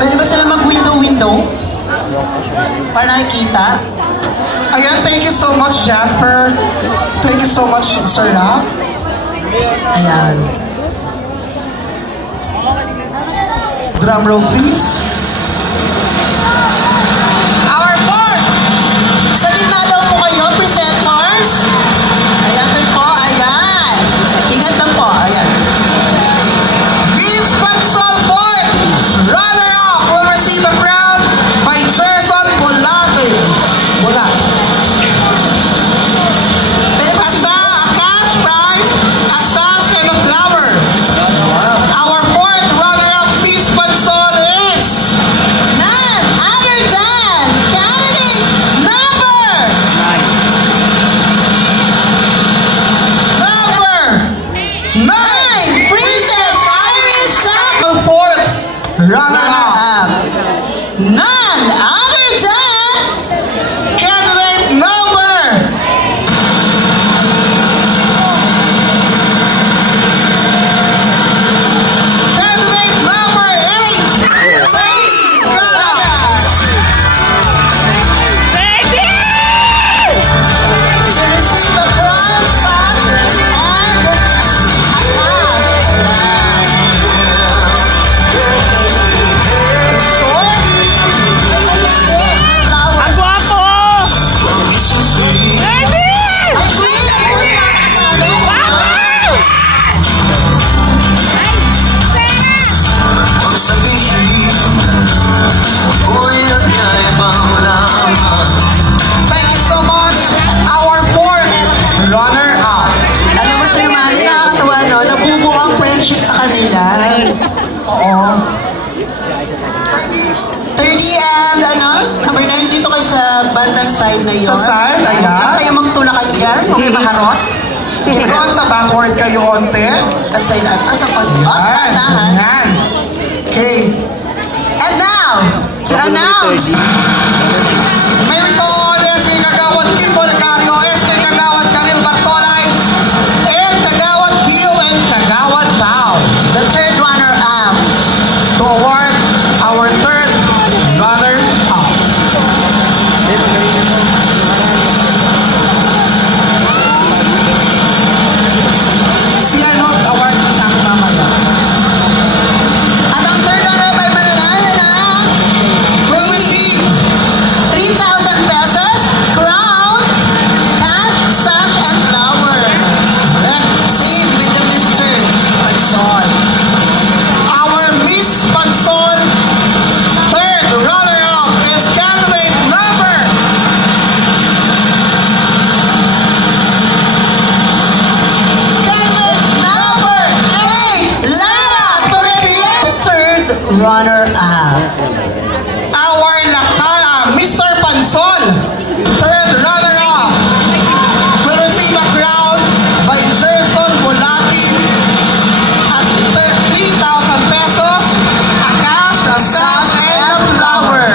Pwede ba sila mag-window-window? Para nakikita? Ayan, thank you so much, Jasper. Thank you so much, Sir Rob. Ayan. Drum roll, please. Our fourth! Sa gitna daw po kayo, presenters. Ayan din po, ayan. Ingat lang po, ayan. Miss Pansol Fourth, runner-up, will receive a crown by Gerson Bolate. Wala. A cash prize, a sash, and a flower. Our fourth runner-up, Miss Pansol is None other than candidate number 9, Princess Iris Sam. fourth runner-up. None other than Candidate number Candidate number 8, Sadie Gala. to receive a crown, sash, and a Ang guwapo! Thank you so much, our fourth runner-up. Alam mo, Sir Manny, nakakatawa, no? Nabubuo ang friendship sa kanila. Oo. 30 and number 9 dito kayo sa bandang side na yun. Sa side, ayan. Huwag kayo magtulakan dyan, huwag kayo maharot. Doon sa backward kayo onte. At side atras ang Yan. pag-tahan. Yan. Okay. And now, to announce, May victorious kay Kagawad Kim Policario, kay Kagawad Camille Bartolay, and Kagawad Bill and Kagawad Pao. the third runner-up. To award our third runner-up. Si ano, award mo sa akin mamaya. At ang third runner-up ay mananalo na Will receive 3,000 pesos, crown, cash, sash, and flower. Same with the Mr. Pansol. our Miss Pansol third runner-up is candidate number Number 8, Lara Torrebia. Third runner-up. our Lakara, Mr. Pansol, third runner-up, will receive a crown by Gerson Bolati at 3,000 pesos, a cash, a sash, and a flower.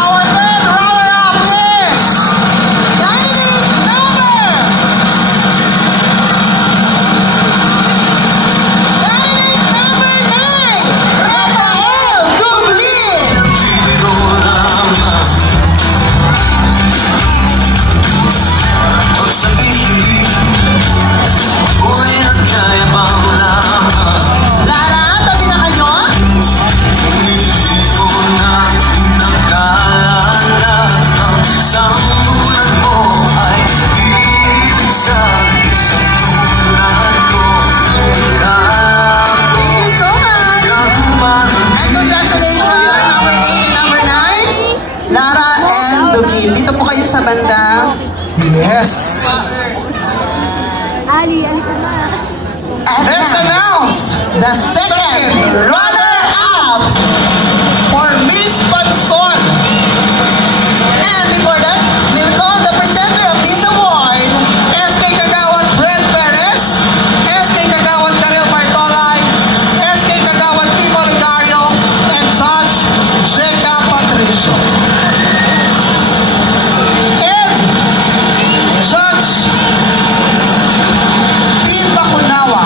Our third runner-up is Candidate number 9, Rafael Dublin. Lara, tabi na kayo? Thank you so much. And congratulations, number 8 and number 9, Lara and Dublin. Dito po kayo sa banda. yes. Ali, ka na. And Let's announce the second runner-up. for Miss Pansol. And before that, we'll call the presenter of this award. SK Kagawad Brent Perez, SK Kagawad Camille Bartolay, SK Kagawad Kim Policario, and Judge Jacob Patricio. And Judge Dean Bakunawa.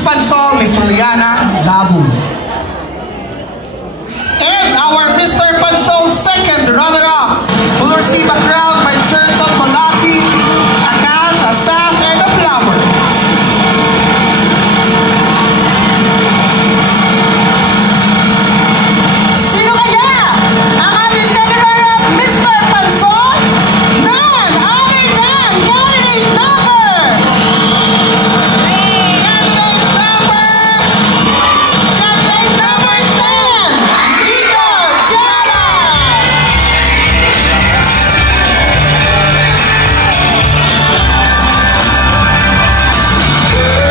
Miss Pansol, Miss Juliana Dabu. And our Mr. Pansol second runner-up will receive a crown by Church of Malati, a cash, a sash, and a flower. Sino kaya ang ating second runner-up, Mr. Pansol? None other than candidate number 10, Rico Jara!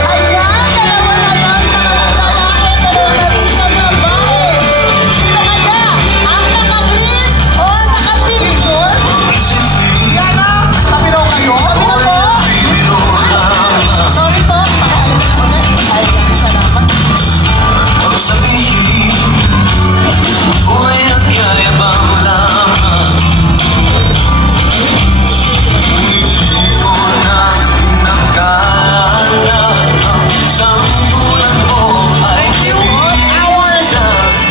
Ayan, dalawa na lang sa lalaki, dalawa na rin sa babae. Sino kaya ang naka-green o naka-picture? Diana, sabi daw kayo. Sabi na po. Sorry po, paka-alis ko ulit. Ay, salamat. Thank you. Our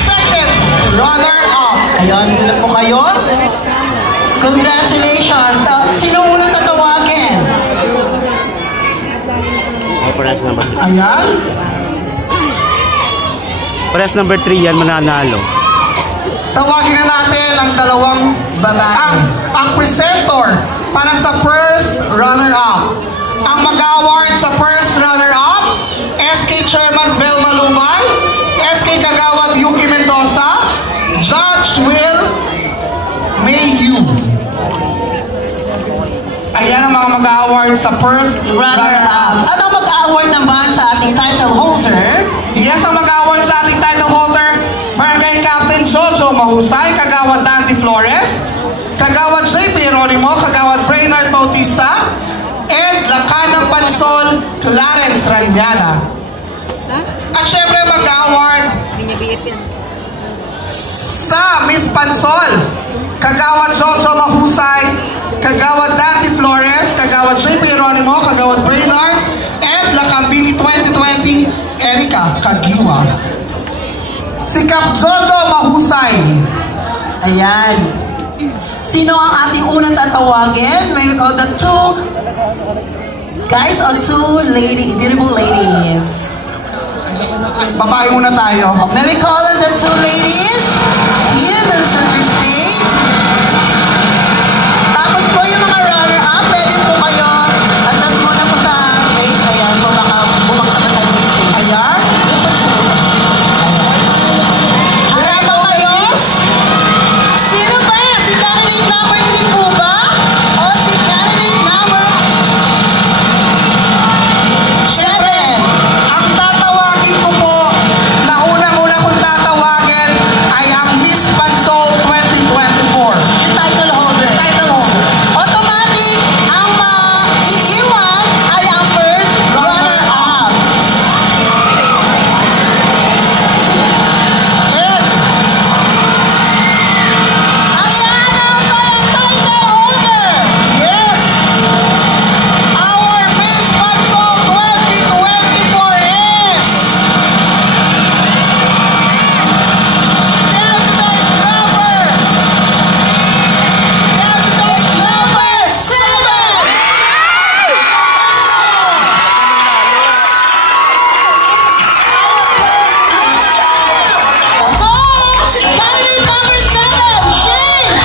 second runner-up. Ayun, dito po kayo. Congratulations. Sino unang tatawagin? Parehas number 3. Ayan. Parehas number 3 yan mananalo. Tawagin na natin ang dalawang Babae. ang presenter para sa first runner-up. Ang mag-award sa first runner-up, SK Chairman Bel Malumay, SK Kagawad Yuki Mendoza, Judge Will Mayhew. Ayan ang mga mag-award sa first Runner-up. Ano mag-award naman sa ating title holder? Yes, ang mag-award sa ating title holder, Barangay Captain Jojo Mahusay, Kagawad Dante Flores, Kagawad J.P. Jeronimo, Kagawad Brainard Bautista, and Lakanang Pansol, Clarence Ranyana. At syempre mag-award sa Miss Pansol, Kagawad Jojo Mahusay, Kagawad Dante Flores, Kagawad J.P. Jeronimo, Kagawad Brainard, and Lakambini 2020, Erika Kagiwa. Si Kap Jojo Mahusay. Ayan. Sino ang ating unang tatawagin? May we call the two guys or two beautiful ladies? Babae muna tayo. May we call on the two ladies? Here, the center stage. Tapos po yung mga runner-up, pwede po kayo adjust muna po sa face. Ayan, kung baka bumaksak na tayo sa stage. Ayan. Ayan po kayo. Sino ba? Si candidate number 3 po ba? O si candidate number 7? Ang tatawagin ko po, na unang-una kong tatawagin ay ang Miss Pansol 2024. Yung title holder. Title holder. Automatic, ang maiiwan ay ang first runner-up. Ayan ang sayang title holder. Yes! Our Miss Pansol 2024 is Candidate number 7. So, candidate number 7, Shane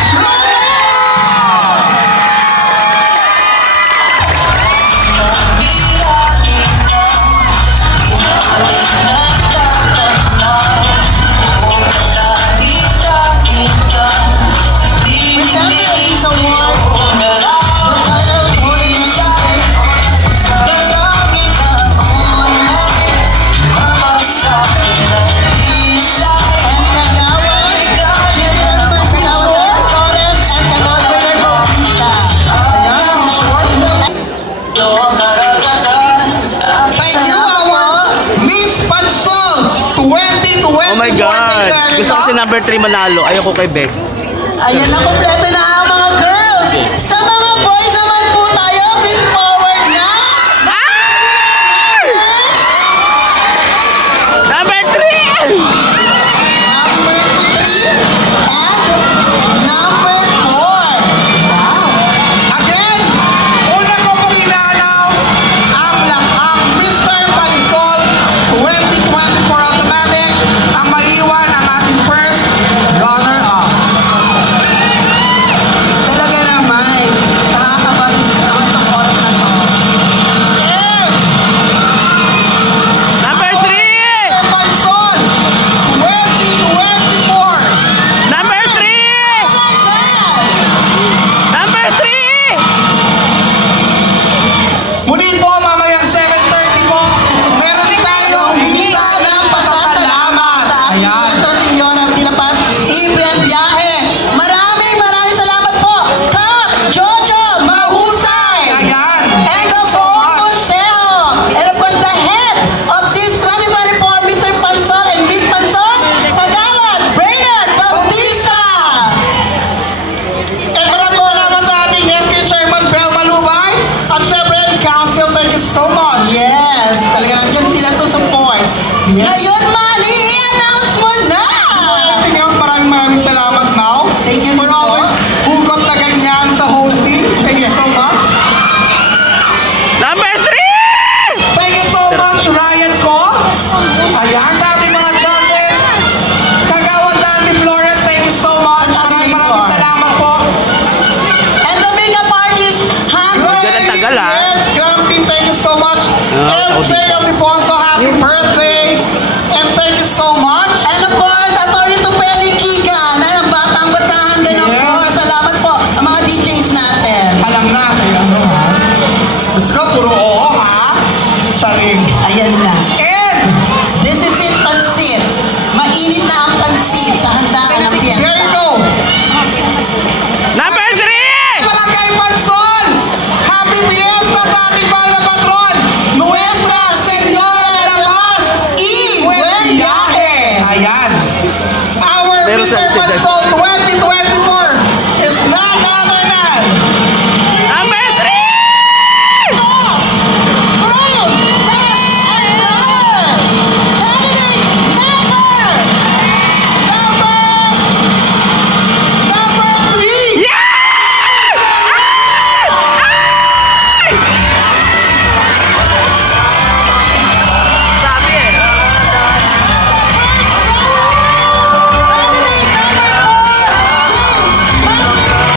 presenting this award. Thank you, our Miss Pansol 2024. Oh my God! Gusto ko si number 3 manalo. Ayoko kay Beck. Ayan na, kompleto na ang mga girls. Sa mga boys naman po tayo, please forward na. Jay Alfonso, happy birthday! And thank you so much! And of course, Atty. Tupeli Kigan, ay ang batang basahan din of Yes. course. Salamat po ang mga DJs natin. Alam na, sa'yo ano ha? Let's go, puro oo ha? Charing. Ayan na. And, This is it, pansit. Mainit na ang pansit sa handaan ng there you piyesta. go! Number 3! Barangay Pansol! Happy Fiesta sa ating mahal na patron! Nuestra Señora de la Paz y Buen Viaje! Ayan! Our Meron Mr. sa- Pansol 20